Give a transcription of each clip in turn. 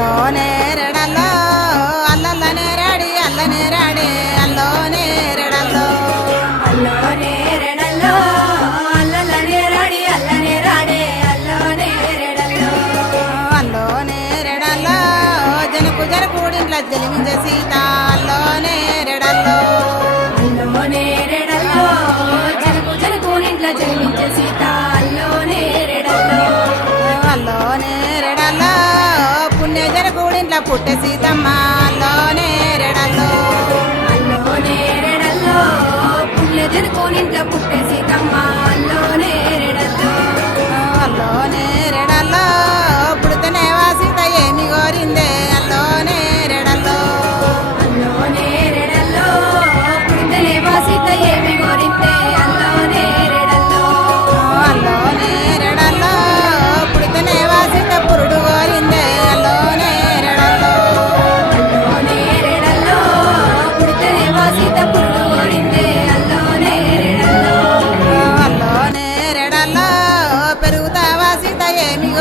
అల్లో నేరడల్లో అల్లల్ల నేరాడి అల్ల నేరాడి అల్లో నేరడల్లో. అల్లో నేరడల్లో అల్లల్ల నేరాడి అల్ల నేరాడి అల్లో నేరడల్లో. సీతా గూడింట్ల పుట్టే సీతమ్మ అల్లోనేరడల్లో అల్లోనేరడల్లో పుల్లెదురు కోనింట్ల పుట్టే సీతమ్మ.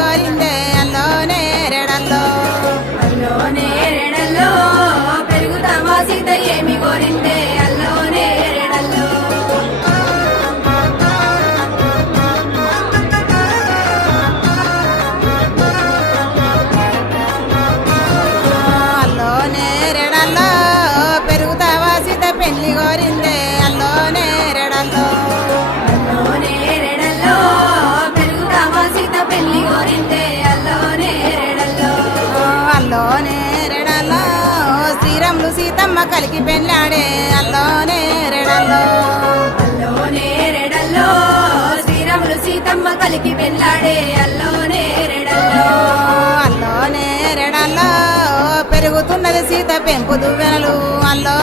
starting there. అల్లో నేరెడల్లో శ్రీరాములు సీతమ్మ కలికి పెళ్ళాడే అల్లో నేరెడల్లో అల్లో శ్రీరాములు సీతమ్మ కలికి పెళ్ళాడే అల్లో నేరెడల్లో అల్లో నేరెడల్లో పెరుగుతున్నది సీత పెంపు దువ్వెనలు అల్లో